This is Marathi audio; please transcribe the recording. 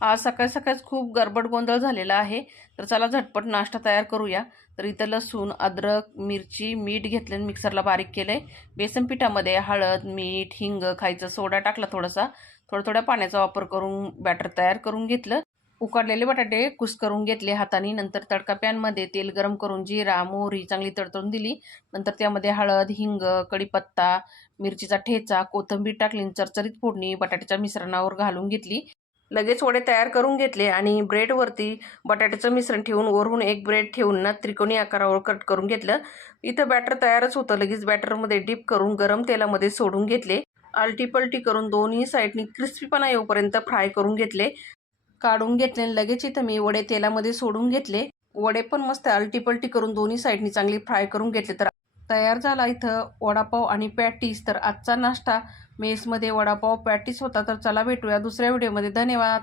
आज सकाळी सकाळीच खूप गडबड गोंधळ झालेला आहे. तर चला झटपट नाश्ता तयार करूया. तर इथं लसूण, अद्रक, मिरची, मीठ घेतलं आणि मिक्सरला बारीक केलंय. बेसन पिठामध्ये हळद, मीठ, हिंग, खायचा सोडा टाकला थोडासा. थोड्या थोड्या पाण्याचा वापर करून बॅटर तयार करून घेतलं. उकडलेले बटाटे कुस्करून घेतले हाताने. नंतर तडका पॅनमध्ये तेल गरम करून जिरा, मोहरी चांगली तडतडून दिली. नंतर त्यामध्ये हळद, हिंग, कढीपत्ता, मिरचीचा ठेचा, कोथिंबीर टाकली. चरचरीत फोडणी बटाट्याच्या मिश्रणावर घालून घेतली. लगेच वडे तयार करून घेतले आणि ब्रेडवरती बटाट्याचं मिश्रण ठेवून वरून एक ब्रेड ठेवून ना त्रिकोणी आकारावर कट करून घेतलं. इथं बॅटर तयारच होतं. लगेच बॅटरमध्ये डीप करून गरम तेलामध्ये सोडून घेतले. आलटी-पलटी करून दोन्ही साईडनी क्रिस्पीपणा येऊपर्यंत फ्राय करून घेतले. काढून घेतले आणि लगेच इथं मी वडे तेलामध्ये सोडून घेतले. वडे पण मस्त आलटी-पलटी करून दोन्ही साईडनी चांगली फ्राय करून घेतले. तर तयार झाला इथं वडापाव आणि पॅटीस. तर आजचा नाश्ता मेसमध्ये वडापाव पॅटीस होता. तर चला भेटूया दुसऱ्या व्हिडिओमध्ये. धन्यवाद.